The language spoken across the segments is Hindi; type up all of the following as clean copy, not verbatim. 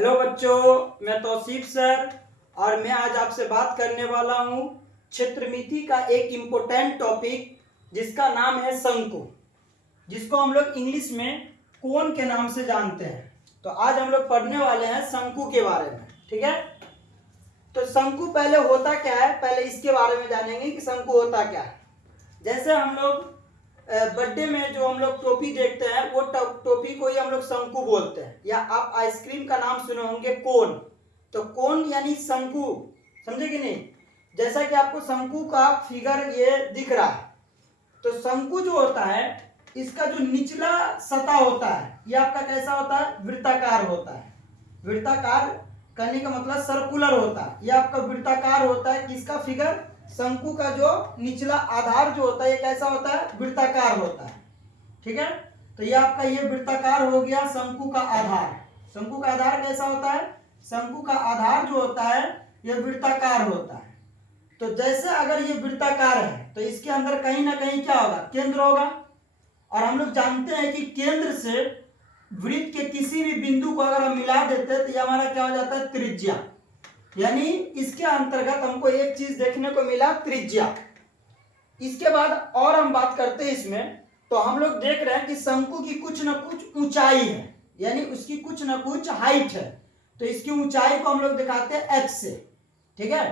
हेलो बच्चों, मैं तौसीफ सर और मैं आज आपसे बात करने वाला हूँ क्षेत्रमिति का एक इम्पोर्टेंट टॉपिक जिसका नाम है शंकु, जिसको हम लोग इंग्लिश में कोन के नाम से जानते हैं। तो आज हम लोग पढ़ने वाले हैं शंकु के बारे में, ठीक है। तो शंकु पहले होता क्या है, पहले इसके बारे में जानेंगे कि शंकु होता क्या है। जैसे हम लोग बर्थडे में जो हम लोग टोपी देखते हैं वो टोपी को ही हम लोग शंकु बोलते हैं, या आप आइसक्रीम का नाम सुने होंगे कोन। तो कोन यानी शंकु, समझे कि नहीं। जैसा कि आपको शंकु का फिगर ये दिख रहा है, तो शंकु जो होता है इसका जो निचला सतह होता है ये आपका कैसा होता है, वृत्ताकार होता है। वृत्ताकार करने का मतलब सर्कुलर होता है, ये आपका वृत्ताकार होता है। किसका फिगर, शंकु का जो निचला आधार जो होता है ये कैसा होता है, वृत्ताकार होता है, ठीक है। तो ये आपका ये वृत्ताकार हो गया शंकु का आधार। शंकु का आधार कैसा होता है, शंकु का आधार जो होता है ये वृत्ताकार होता है। तो जैसे अगर ये वृत्ताकार है तो इसके अंदर कहीं ना कहीं क्या होगा, केंद्र होगा। और हम लोग जानते हैं कि केंद्र से वृत्त के किसी भी बिंदु को अगर हम मिला देते हैं तो ये हमारा क्या हो जाता है, त्रिज्या। यानी इसके अंतर्गत हमको एक चीज देखने को मिला, त्रिज्या। इसके बाद और हम बात करते हैं इसमें, तो हम लोग देख रहे हैं कि शंकु की कुछ न कुछ ऊंचाई है, यानी उसकी कुछ न कुछ हाइट है। तो इसकी ऊंचाई को हम लोग दिखाते हैं एच से, ठीक है।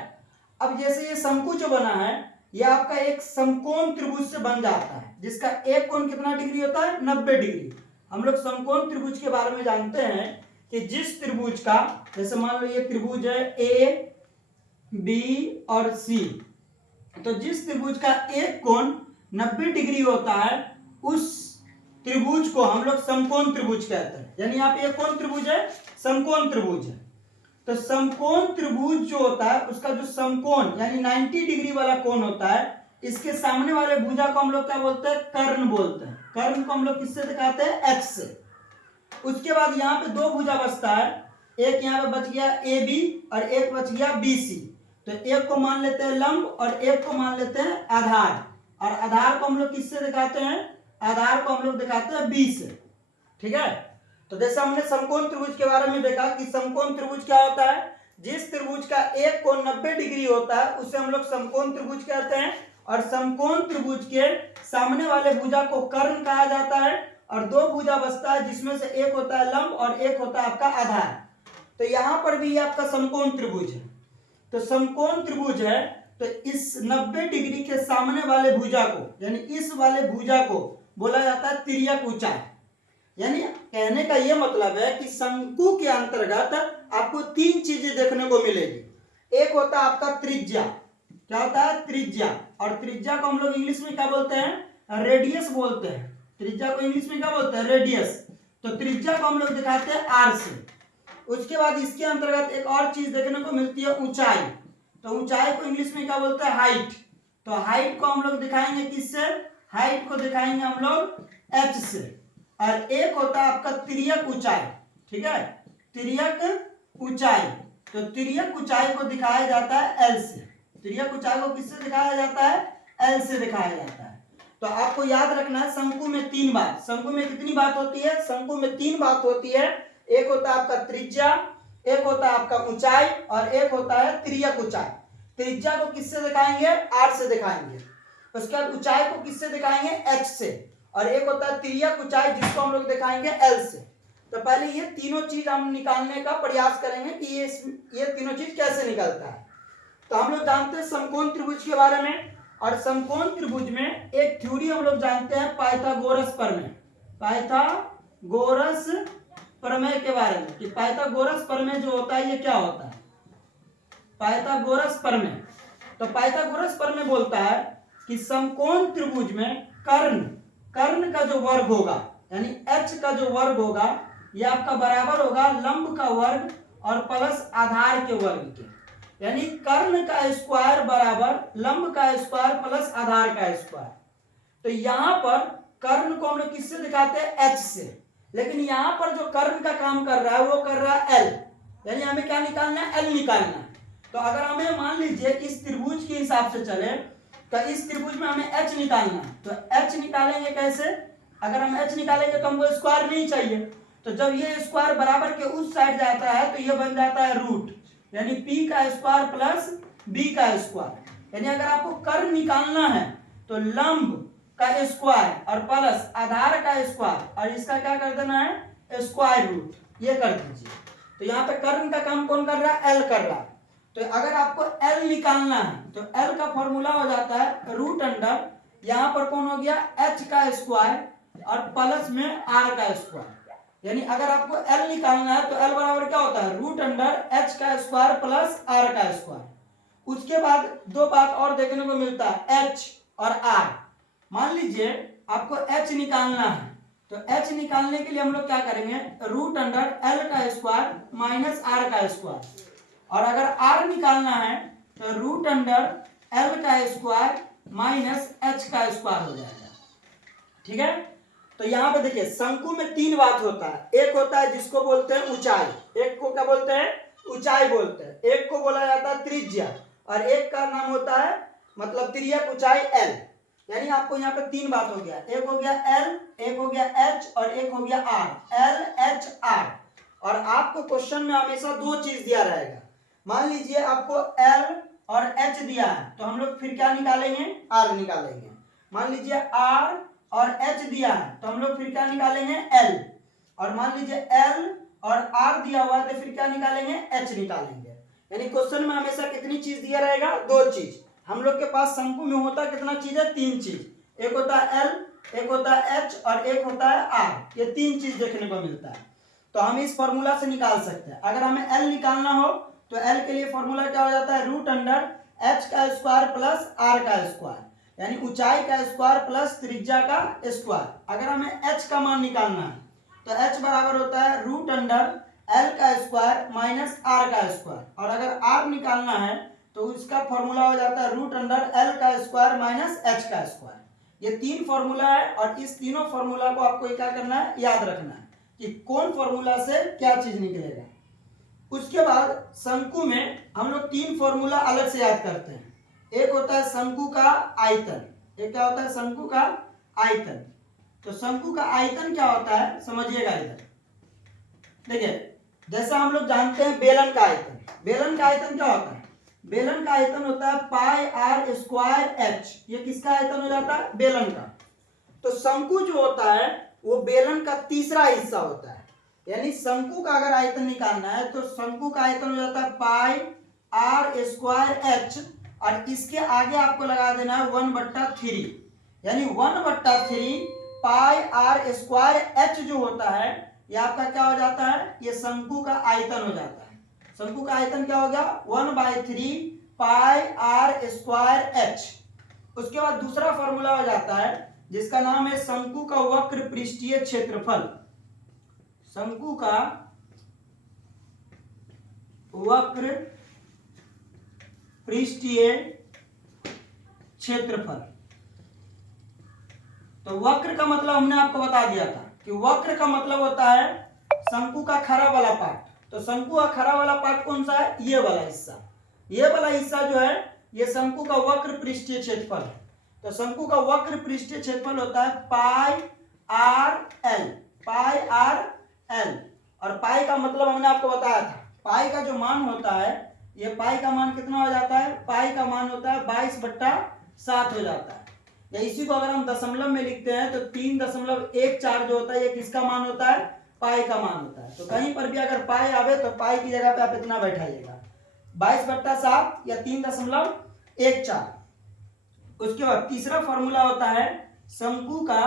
अब जैसे ये शंकु जो बना है ये आपका एक समकोण त्रिभुज से बन जाता है, जिसका एक कोण कितना डिग्री होता है, 90 डिग्री। हम लोग समकोण त्रिभुज के बारे में जानते हैं कि जिस त्रिभुज का, जैसे मान लो ये त्रिभुज है ए बी और सी, तो जिस त्रिभुज का एक कोण 90 डिग्री होता है उस त्रिभुज को हम लोग समकोण त्रिभुज कहते हैं। यानी यहाँ पे एक कौन त्रिभुज है, समकोण त्रिभुज है। तो समकोण त्रिभुज जो होता है उसका जो समकोण यानी 90 डिग्री वाला कोण होता है, इसके सामने वाले भुजा को हम लोग क्या बोलते हैं, कर्ण बोलते हैं। कर्ण को हम लोग किससे दिखाते हैं, एच से। उसके बाद यहाँ पे दो भुजा बचता है, एक यहाँ पे बच गया ए बी और एक बच गया बी सी। तो एक को मान लेते हैं लंब और एक को मान लेते हैं आधार। और आधार को हम लोग किससे दिखाते हैं, आधार को हम लोग दिखाते हैं बी से, ठीक है। तो जैसे हमने समकोण त्रिभुज के बारे में देखा कि समकोण त्रिभुज क्या होता है, जिस त्रिभुज का एक कोण 90 डिग्री होता है उसे हम लोग समकोण त्रिभुज कहते हैं। और समकोण त्रिभुज के सामने वाले भुजा को कर्ण कहा जाता है। और दो भुजा बचता है जिसमें से एक होता है लंब और एक होता है आपका आधार। तो यहाँ पर भी आपका समकोण त्रिभुज है। तो समकोण त्रिभुज है तो इस 90 डिग्री के सामने वाले भुजा को यानी इस वाले भुजा को बोला जाता है तिर्यक ऊंचाई। यानी कहने का यह मतलब है कि शंकु के अंतर्गत आपको तीन चीजें देखने को मिलेगी। एक होता है आपका त्रिज्या, क्या होता है, त्रिज्या। और त्रिज्या को हम लोग इंग्लिश में क्या बोलते हैं, रेडियस बोलते हैं। त्रिज्या को इंग्लिश में क्या बोलते हैं, रेडियस। तो त्रिज्या को हम लोग दिखाते हैं आर से। उसके बाद इसके अंतर्गत एक और चीज देखने को मिलती है, ऊंचाई। तो ऊंचाई को इंग्लिश में क्या बोलते हैं, हाइट। तो हाइट को हम लोग दिखाएंगे किससे, हाइट को दिखाएंगे हम लोग एच से। और एक होता है आपका तिर्यक ऊंचाई, ठीक है, तिर्यक ऊंचाई। तो तिर्यक ऊंचाई को दिखाया जाता है एल से। तिर्यक ऊंचाई को किससे दिखाया जाता है, एल से दिखाया जाता है। तो आपको याद रखना है शंकु में तीन बात। शंकु में कितनी बात होती है, शंकु में तीन बात होती है। एक होता है आपका त्रिज्या, एक होता है आपका ऊंचाई और एक होता है तिर्यक ऊंचाई। त्रिज्या को किससे दिखाएंगे, आर से दिखाएंगे। उसके बाद ऊंचाई को किससे दिखाएंगे, एच से। और एक होता है तिर्यक ऊंचाई जिसको हम लोग दिखाएंगे एल से। तो पहले ये तीनों चीज हम निकालने का प्रयास करेंगे कि ये तीनों चीज कैसे निकलता है। तो हम लोग जानते हैं समकोण त्रिभुज के बारे में। और समकोण त्रिभुज में एक थ्योरी हम लोग जानते हैं, पाइथागोरस प्रमेय। पाइथागोरस प्रमेय के बारे में कि पाइथागोरस प्रमेय जो होता है ये क्या होता है, पाइथागोरस प्रमेय। तो पाइथागोरस प्रमेय बोलता है कि समकोण त्रिभुज में कर्ण का जो वर्ग होगा यानी एच का जो वर्ग होगा ये आपका बराबर होगा लंब का वर्ग और प्लस आधार के वर्ग के। यानी कर्ण का स्क्वायर बराबर लंब का स्क्वायर प्लस आधार का स्क्वायर। तो यहाँ पर कर्ण को हम लोग किससे दिखाते हैं, एच से। लेकिन यहाँ पर जो कर्ण का काम कर रहा है वो कर रहा है एल, यानी हमें क्या निकालना है, एल निकालना है। तो अगर हमें मान लीजिए इस त्रिभुज के हिसाब से चले तो इस त्रिभुज में हमें एच निकालना है। तो एच निकालेंगे कैसे, अगर हम एच निकालेंगे तो हमको स्क्वायर नहीं चाहिए। तो जब ये स्क्वायर बराबर के उस साइड जाता है तो ये बन जाता है रूट, यानी पी का स्क्वायर प्लस बी का स्क्वायर। यानी अगर आपको कर्ण निकालना है तो लंब का स्क्वायर और प्लस आधार का स्क्वायर और इसका क्या कर देना है स्क्वायर रूट, ये कर दीजिए। तो यहाँ पे कर्ण का काम कौन कर रहा है, एल कर रहा है। तो अगर आपको एल निकालना है तो एल का फॉर्मूला हो जाता है रूट अंडर, यहाँ पर कौन हो गया एच का स्क्वायर और प्लस में आर का स्क्वायर। यानी अगर आपको एल निकालना है तो एल बराबर क्या होता है रूट अंडर एच का स्क्वायर प्लस आर का स्क्वायर। उसके बाद दो बात और देखने को मिलता है एच और आर। मान लीजिए आपको एच निकालना है तो एच निकालने के लिए हम लोग क्या करेंगे रूट अंडर एल का स्क्वायर माइनस आर का स्क्वायर, और अगर आर निकालना है तो रूट अंडर एल का स्क्वायर माइनस एच का स्क्वायर हो जाएगा। ठीक है, तो यहाँ पे देखिए शंकु में तीन बात होता है, एक होता है जिसको बोलते हैं ऊंचाई, एक को क्या बोलते हैं ऊंचाई बोलते हैं, एक को बोला जाता है त्रिज्या और एक का नाम होता है मतलब तिर्यक ऊंचाई एल। यानी आपको यहाँ पे तीन बात हो गया, एक हो गया एल, एक हो गया एच और एक हो गया आर, एल एच आर। और आपको क्वेश्चन में हमेशा दो चीज दिया रहेगा। मान लीजिए आपको एल और एच दिया है तो हम लोग फिर क्या निकालेंगे आर निकालेंगे। मान लीजिए आर और एच दिया है तो हम लोग फिर क्या निकालेंगे एल, और मान लीजिए एल और आर दिया हुआ है तो फिर क्या निकालेंगे एच निकालेंगे। यानी क्वेश्चन में हमेशा कितनी चीज दिया रहेगा दो चीज। हम लोग के पास शंकु में होता कितना चीज है तीन चीज, एक होता है एल, एक होता है एच और एक होता है आर, ये तीन चीज देखने को मिलता है। तो हम इस फॉर्मूला से निकाल सकते हैं। अगर हमें एल निकालना हो तो एल के लिए फॉर्मूला क्या हो जाता है रूट अंडर एच का स्क्वायर प्लस आर का स्क्वायर, यानी ऊंचाई का स्क्वायर प्लस त्रिज्या का स्क्वायर। अगर हमें एच का मान निकालना है तो एच बराबर होता है रूट अंडर एल का स्क्वायर माइनस आर का स्क्वायर, और अगर आर निकालना है तो उसका फॉर्मूला हो जाता है रूट अंडर एल का स्क्वायर माइनस एच का स्क्वायर। ये तीन फॉर्मूला है और इस तीनों फॉर्मूला को आपको क्या करना है याद रखना है कि कौन फॉर्मूला से क्या चीज निकलेगा। उसके बाद शंकु में हम लोग तीन फॉर्मूला अलग से याद करते हैं। एक होता है शंकु का आयतन, एक क्या होता है शंकु का आयतन। तो शंकु का आयतन क्या होता है समझिएगा इधर। देखिए जैसा हम लोग जानते हैं बेलन का आयतन, बेलन का आयतन क्या होता है, बेलन का आयतन होता है पाई आर स्क्वायर एच। ये किसका आयतन हो जाता है बेलन का। तो शंकु जो होता है वो बेलन का तीसरा हिस्सा होता है। यानी शंकु का अगर आयतन निकालना है तो शंकु का आयतन हो जाता है पाई आर स्क्वायर एच, और इसके आगे आपको लगा देना है 1/3, यानी 1/3 पाई आर स्क्वायर एच जो होता है ये आपका क्या हो जाता है, ये शंकु का आयतन हो जाता है। शंकु का आयतन क्या हो गया 1/3 पाई आर स्क्वायर एच। उसके बाद दूसरा फॉर्मूला हो जाता है जिसका नाम है शंकु का वक्र पृष्ठीय क्षेत्रफल। शंकु का वक्र पृष्ठीय क्षेत्रफल। तो वक्र का मतलब हमने आपको बता दिया था कि वक्र का मतलब होता है शंकु का खरा वाला पार्ट। तो शंकु का खरा वाला पार्ट कौन सा है, ये वाला हिस्सा। ये वाला हिस्सा जो है ये शंकु का वक्र पृष्ठीय क्षेत्रफल है। तो शंकु का वक्र पृष्ठीय क्षेत्रफल होता है पाई आर एल, पाई आर एल। और पाई का मतलब हमने आपको बताया था, पाई का जो मान होता है ये पाई का मान कितना हो जाता है, पाई का मान होता है 22/7 हो जाता है। या इसी को अगर हम दशमलव में लिखते हैं तो 3.14 जो होता है ये किसका मान होता है, पाई का मान होता है। तो कहीं पर भी अगर पाई आवे तो पाई की जगह पे आप इतना बैठाइएगा 22/7 या 3.14। उसके बाद तीसरा फॉर्मूला होता है शंकु का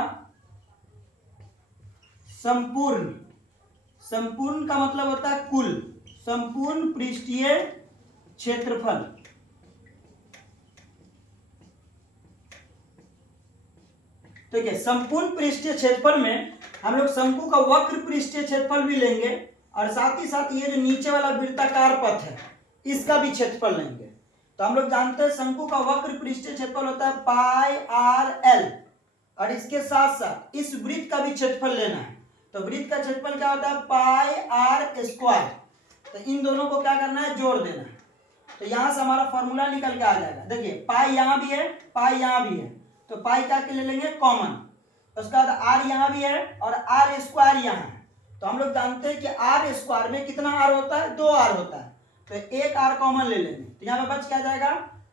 संपूर्ण। संपूर्ण का मतलब होता है कुल, संपूर्ण पृष्ठीय क्षेत्रफल। ठीक है, संपूर्ण पृष्ठीय क्षेत्रफल में हम लोग शंकु का वक्र पृष्ठीय क्षेत्रफल भी लेंगे और साथ ही साथ ये जो नीचे वाला वृत्ताकार पथ है इसका भी क्षेत्रफल लेंगे। तो हम लोग जानते हैं शंकु का वक्र पृष्ठीय क्षेत्रफल होता है पाई आर एल, और इसके साथ साथ इस वृत्त का भी क्षेत्रफल लेना है। तो वृत्त का क्षेत्रफल क्या होता है पाई आर स्क्वायर। तो इन दोनों को क्या करना है जोड़ देना है। तो यहां से हमारा फॉर्मूला निकल के आ जाएगा। देखिए पाई यहां भी है, पाई यहां भी है, तो पाई क्या के ले लेंगे कॉमन। उसके बाद आर यहां भी है और आर स्क्वायर यहां है, तो हम लोग जानते हैं कि आर स्क्वायर में कितना आर होता है, 2 आर होता है, तो एक आर कॉमन ले लेंगे, तो यहाँ पे बच क्या जाएगा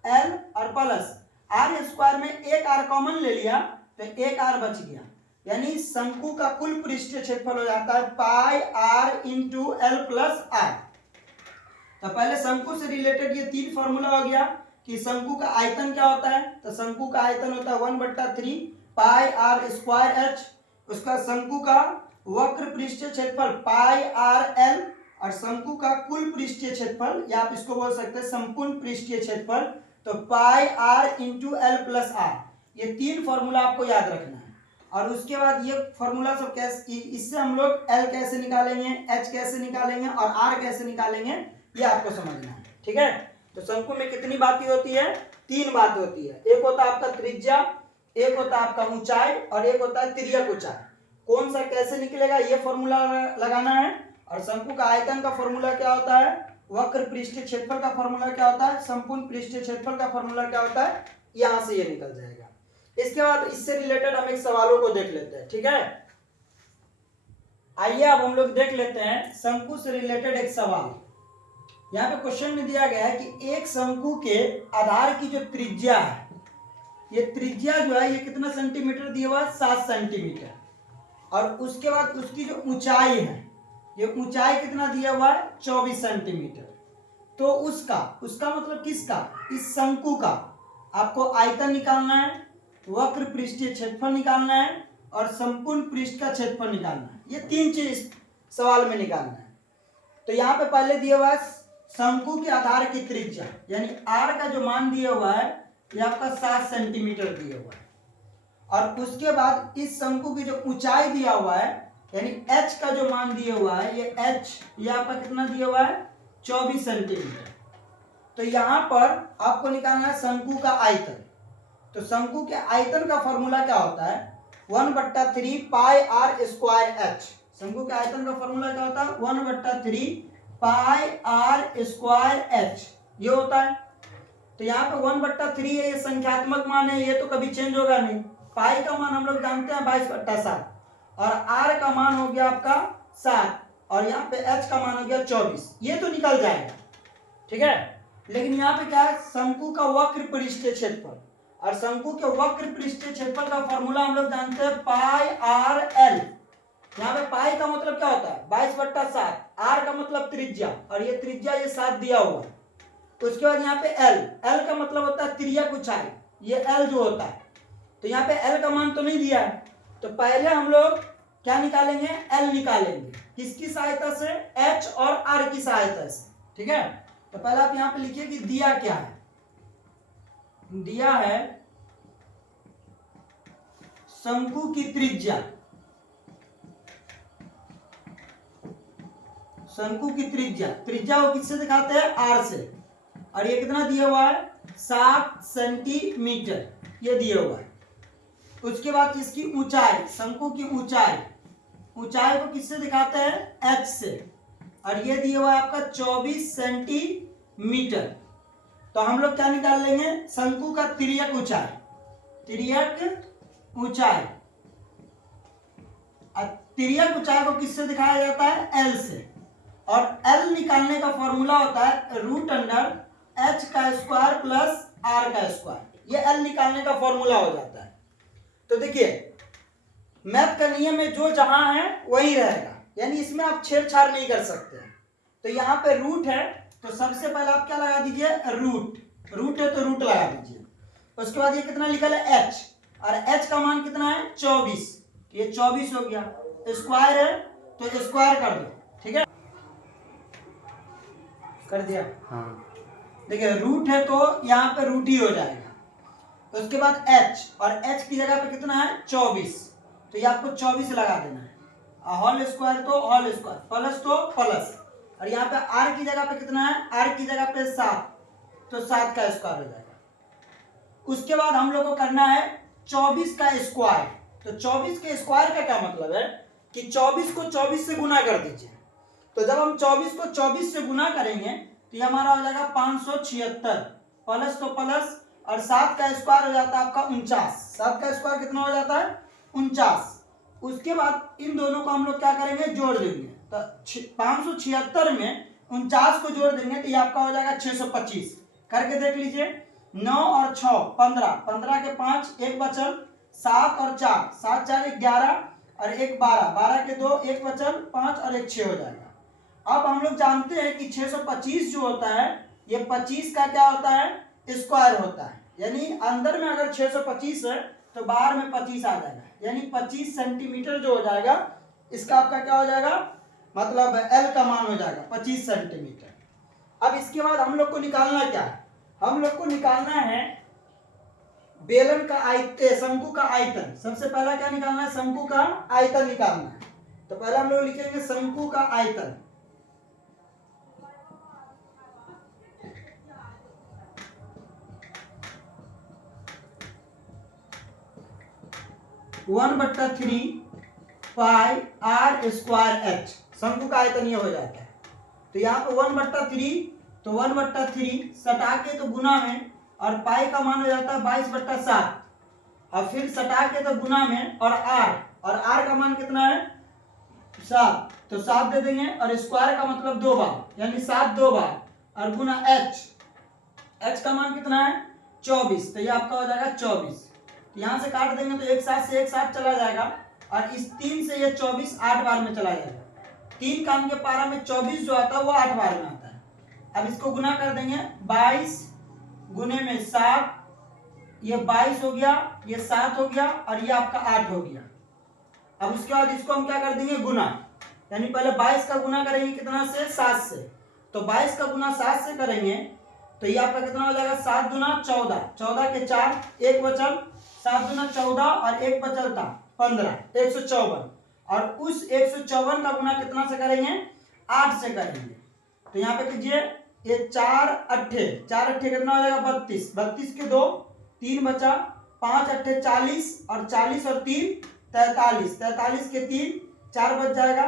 एल और प्लस आर स्क्वायर में एक आर कॉमन ले लिया तो एक आर बच गया, यानी शंकु का कुल पृष्ठीय क्षेत्रफल हो जाता है pi r into l plus r. तो पहले शंकु से रिलेटेड ये 3 फॉर्मूला हो गया कि शंकु का आयतन क्या होता है, तो शंकु का आयतन होता है 1/3 पाई आर स्क्वायर एच, उसका शंकु का वक्र पृष्ठीय क्षेत्रफल पाई आर एल, और शंकु का कुल पृष्ठीय क्षेत्रफल या आप इसको बोल सकते हैं संपूर्ण पृष्ठीय क्षेत्रफल, तो pi r into l plus r. ये 3 फॉर्मूला आपको याद रखना है। और उसके बाद ये फॉर्मूला सब कैसे, इससे हम लोग एल कैसे निकालेंगे, एच कैसे निकालेंगे और आर कैसे निकालेंगे, ये आपको समझना है। ठीक है, तो शंकु में कितनी बातें होती है, 3 बातें होती है। एक होता है आपका त्रिज्या, एक होता है आपका ऊंचाई और एक होता है तिर्यक ऊंचाई। कौन सा कैसे निकलेगा ये फॉर्मूला लगाना है। और शंकु का आयतन का फॉर्मूला क्या होता है, वक्र पृष्ठीय क्षेत्रफल का फॉर्मूला क्या होता है, संपूर्ण पृष्ठीय क्षेत्रफल का फॉर्मूला क्या होता है, यहां से ये निकल जाएगा। इसके बाद इससे रिलेटेड हम एक सवालों को देख लेते हैं। ठीक है, आइए अब हम लोग देख लेते हैं शंकु से रिलेटेड एक सवाल। यहाँ पे क्वेश्चन में दिया गया है कि एक शंकु के आधार की जो त्रिज्या है, ये त्रिज्या जो है ये कितना सेंटीमीटर दिया हुआ है, 7 सेंटीमीटर, और उसके बाद उसकी जो ऊंचाई है, ये ऊंचाई कितना दिया हुआ है, 24 सेंटीमीटर। तो उसका मतलब किसका, इस शंकु का आपको आयतन निकालना है, वक्र पृष्ठीय क्षेत्रफल निकालना है और संपूर्ण पृष्ठ का क्षेत्रफल निकालना है। ये 3 चीज सवाल में निकालना है। तो यहाँ पे पहले दिया हुआ है शंकु के आधार की त्रिज्या, यानी आर का जो मान दिया हुआ है ये आपका 7 सेंटीमीटर दिया हुआ है, और उसके बाद इस शंकु की जो ऊंचाई दिया हुआ है यानी h का जो मान दिया हुआ है, ये h ये आपका कितना दिया हुआ है, 24 सेंटीमीटर। तो यहाँ पर आपको निकालना है शंकु का आयतन। तो शंकु के आयतन का फॉर्मूला क्या होता है, 1/3 पाई आर स्क्वायर एच। शंकु के आयतन का फॉर्मूला क्या होता है, 1/3 पाई आर स्क्वायर एच, ये होता है। तो यहाँ पे 1/3 है, ये संख्यात्मक मान है, ये तो कभी चेंज होगा नहीं। पाई का मान हम लोग जानते हैं 22/7, और आर का मान हो गया आपका 7, और यहाँ पे एच का मान हो गया 24, ये तो निकल जाएगा। ठीक है, लेकिन यहाँ पे क्या है, शंकु का वक्र पृष्ठीय क्षेत्रफल, और शंकु के वक्र पृष्ठीय क्षेत्रफल का फॉर्मूला हम लोग जानते हैं पाई आर एल। यहाँ पे पाई का मतलब क्या होता है, 22/7, आर का मतलब त्रिज्या, और ये त्रिज्या ये 7 दिया हुआ है। उसके बाद यहाँ पे एल, एल का मतलब होता है तिर्यक ऊंचाई, ये एल जो होता है। तो यहाँ पे एल का मान तो नहीं दिया है, तो पहले हम लोग क्या निकालेंगे, एल निकालेंगे, किसकी सहायता से, एच और आर की सहायता से। ठीक है, तो पहले आप यहाँ पे लिखिए कि दिया क्या है, दिया है शंकु की त्रिज्या, शंकु की त्रिज्या, त्रिज्या को किससे दिखाते हैं, आर से, और ये कितना दिया हुआ है, 7 सेंटीमीटर, ये दिया हुआ है। उसके बाद इसकी ऊंचाई, शंकु की ऊंचाई, ऊंचाई को किससे दिखाते हैं, एच से, और ये दिया हुआ है आपका 24 सेंटीमीटर। तो हम लोग क्या निकाल लेंगे, शंकु का तिर्यक ऊंचाई, तिर्यक ऊंचाई, तिर्यक ऊंचाई को किससे दिखाया जाता है, एल से, और एल निकालने का फॉर्मूला होता है √अंडर एच का स्क्वायर प्लस आर का स्क्वायर, ये एल निकालने का फॉर्मूला हो जाता है। तो देखिए मैथ का नियम में जो जहां है वही रहेगा, यानी इसमें आप छेड़छाड़ नहीं कर सकते हैं। तो यहाँ पे रूट है, तो सबसे पहले आप क्या लगा दीजिए, रूट, रूट है तो रूट लगा दीजिए। उसके बाद ये कितना लिखा है, एच, और एच का मान कितना है, 24, ये 24 हो गया, स्क्वायर है तो स्क्वायर कर दो। ठीक है, कर दिया, हाँ। देखिए रूट है तो यहाँ पे रूट ही हो जाएगा। तो उसके बाद h, और h की जगह पे कितना है, 24, तो ये आपको 24 लगा देना है, होल स्क्वायर तो होल स्क्वायर, प्लस तो प्लस, और यहाँ पे r की जगह पे कितना है, r की जगह पे 7, तो 7 का स्क्वायर हो जाएगा। उसके बाद हम लोग को करना है 24 का स्क्वायर। तो 24 के स्क्वायर का क्या मतलब है कि 24 को 24 से गुना कर दीजिए। तो जब हम 24 को 24 से गुना करेंगे तो ये हमारा हो जाएगा 576, प्लस तो प्लस, और 7 का स्क्वायर हो जाता है आपका 49, 7 का स्क्वायर कितना हो जाता है, 49, उसके बाद इन दोनों को हम लोग क्या करेंगे, जोड़ देंगे। तो 576 में 49 को जोड़ देंगे तो ये आपका हो जाएगा 625। करके देख लीजिए, 9 और 6 15, 15 के 5 एक बचल, 7 और 4 7 4 11 और 1 12, 12 के 2 एक बचल, 5 और 1 6 हो जाएगा। अब हम लोग जानते हैं कि 625 जो होता है ये 25 का क्या होता है, स्क्वायर होता है। यानी अंदर में अगर 625 है तो बाहर में 25 आ जाएगा, यानी 25 सेंटीमीटर जो हो जाएगा इसका आपका क्या हो जाएगा, मतलब एल का मान हो जाएगा 25 सेंटीमीटर। अब इसके बाद हम लोग को निकालना क्या है, हम लोग को निकालना है बेलन का आयतन, शंकु का आयतन। सबसे पहला क्या निकालना है, शंकु का आयतन निकालना है। तो पहले हम लोग लिखेंगे शंकु का आयतन। वन बट्टा 3 पाई आर स्क्वायर एच, शंकु का आयतन ये हो जाता है। तो यहाँ पे 1/3, तो 1/3 सटा के तो गुना में, और पाई का मान हो जाता है 22/7, और फिर सटा के तो गुना में, और आर का मान कितना है 7, तो 7 दे देंगे, और स्क्वायर का मतलब 2 बार, यानी 7 2 बार, और गुना एच का मान कितना है 24, तो ये आपका हो जाएगा 24। यहाँ से काट देंगे तो एक साथ चला जाएगा, और इस 3 से ये 24 8 बार में चला जाएगा। 3 कान के पारा में 24 जो आता है वो 8 बार में आता है। अब इसको गुना कर देंगे, 22 गुने में 7, ये 22 हो गया, ये 7 हो गया, और ये आपका 8 हो गया। अब उसके बाद इसको हम क्या कर देंगे, गुना, यानी पहले 22 का गुना करेंगे कितना से, 7 से, तो 22 का गुना 7 से करेंगे तो ये आपका कितना हो जाएगा, 7 दूना 14, 14 के 4 एक बचल, 7 दूना 14 और एक बचल था 15, 154, और उस 154 का गुना कितना से करेंगे, 8 से करेंगे। तो यहाँ पे कीजिए, ये 4 अट्ठे कितना हो जाएगा 32, 32 के 2 3 बचा, 5 अट्ठे 40, और 40 और 3 43, 43 के 3 4 बच जाएगा,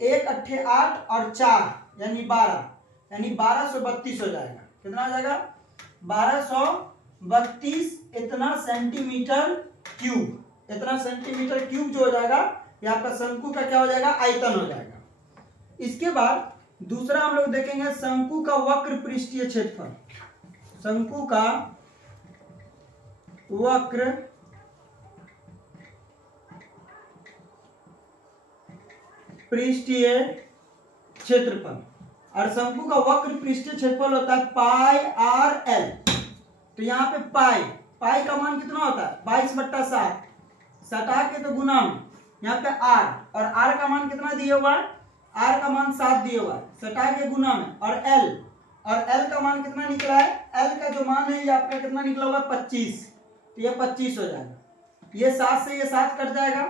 1 अट्ठे 8 और 4 यानी 12, यानी 1232 हो जाएगा। कितना हो जाएगा 1232 इतना सेंटीमीटर क्यूब, इतना सेंटीमीटर क्यूब जो हो जाएगा ये आपका शंकु का क्या हो जाएगा, आयतन हो जाएगा। इसके बाद दूसरा हम लोग देखेंगे शंकु का वक्र पृष्ठीय क्षेत्रफल। शंकु का वक्र पृष्ठीय क्षेत्रफल, और शंकु का वक्र पृष्ठीय क्षेत्रफल होता है पाई आर एल। तो यहाँ पे पाई का मान कितना होता है 22/7, सटा के तो गुना में, यहाँ पे आर, और आर का मान कितना दिया हुआ है, आर का मान 7 दिया हुआ है, सटा के गुना में, और एल का मान कितना निकला है, एल का जो मान है ये आपका कितना निकला हुआ है 25, तो ये 25 हो जाएगा। ये 7 से ये 7 कट जाएगा,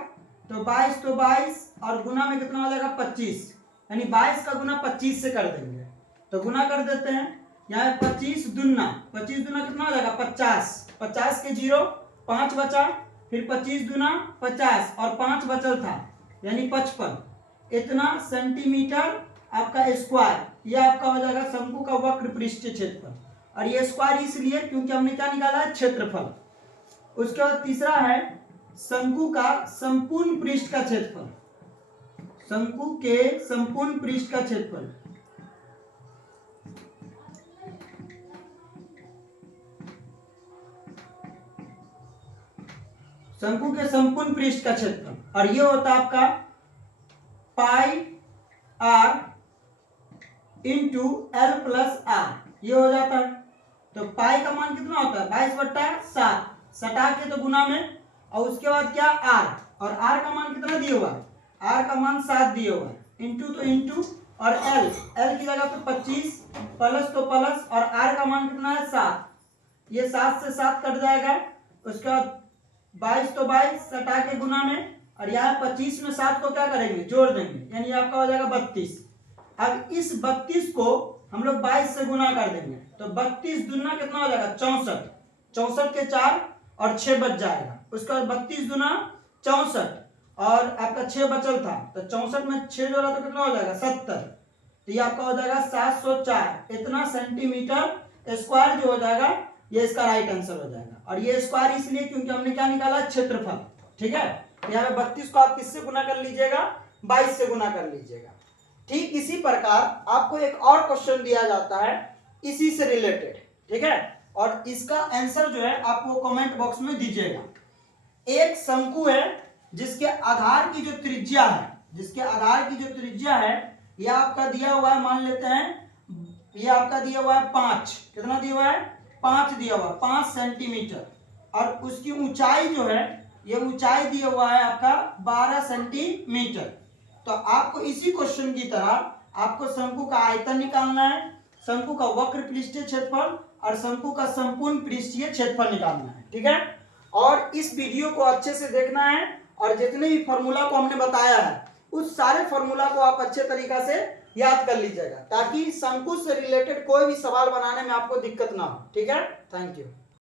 तो 22 और गुना में कितना हो जाएगा 25, यानी 22 का गुना 25 से कर देंगे, तो गुना कर देते हैं। यहाँ 25 दूना कितना हो जाएगा 50, 50 के 0 5 बचा, फिर 25 दूना 50 और 5 बचल था, यानी 55, इतना सेंटीमीटर आपका स्क्वायर, ये आपका हो जाएगा शंकु का वक्र पृष्ठीय क्षेत्रफल। और ये स्क्वायर इसलिए क्योंकि हमने क्या निकाला है, क्षेत्रफल। उसके बाद तीसरा है शंकु का संपूर्ण पृष्ठ का क्षेत्रफल। शंकु के संपूर्ण पृष्ठ का क्षेत्रफल, शंकु के संपूर्ण पृष्ठ का क्षेत्रफल, और ये होता है आपका pi r into l plus r, ये हो जाता है। तो पाई का मान कितना होता है 22/7, सटा के तो गुना में, और उसके बाद क्या आर, और आर का मान कितना दिया हुआ है, आर का मान 7 दिया हुआ है, इंटू तो इंटू, और एल की जगह पे 25, प्लस तो प्लस, और आर का मान कितना है 7, ये 7 से 7 कट जाएगा। उसके बाद 22 तो 22 सटा के गुना में, और यहाँ 25 में 7 को क्या करेंगे, जोड़ देंगे, यानी आपका हो जाएगा 32। अब इस 32 को हम लोग 22 से गुना कर देंगे, तो 32 दूना कितना हो जाएगा 64, 64 के 4 और 6 बच जाएगा। उसके बाद 32 दूना 64, और आपका 6 बचल था, तो 64 में 6 जोड़ा तो कितना हो जाएगा 70, तो ये आपका हो जाएगा 704, इतना सेंटीमीटर स्क्वायर जो हो जाएगा ये इसका राइट आंसर हो जाएगा। और ये स्क्वायर इसलिए क्योंकि हमने क्या निकाला, क्षेत्रफल। ठीक है, तो यहाँ पे 32 को आप किससे गुना कर लीजिएगा, 22 से गुना कर लीजिएगा। ठीक इसी प्रकार आपको एक और क्वेश्चन दिया जाता है इसी से रिलेटेड, ठीक है, और इसका आंसर जो है आप वो कमेंट बॉक्स में दीजिएगा। एक शंकु है जिसके आधार की जो त्रिज्या है, यह आपका दिया हुआ है, मान लेते हैं ये आपका दिया हुआ है 5, कितना दिया हुआ है, 5 दिया हुआ है, 5 सेंटीमीटर, और उसकी ऊंचाई जो है, ये ऊंचाई दिया हुआ है आपका 12 सेंटीमीटर। तो आपको इसी क्वेश्चन की तरह आपको शंकु का आयतन निकालना है, शंकु का वक्र पृष्ठीय क्षेत्रफल और शंकु का संपूर्ण पृष्ठीय क्षेत्रफल निकालना है, ठीक है। और इस वीडियो को अच्छे से देखना है और जितने भी फॉर्मूला को हमने बताया है उस सारे फॉर्मूला को आप अच्छे तरीका से याद कर लीजिएगा, ताकि शंकु से रिलेटेड कोई भी सवाल बनाने में आपको दिक्कत ना हो, ठीक है। Thank you.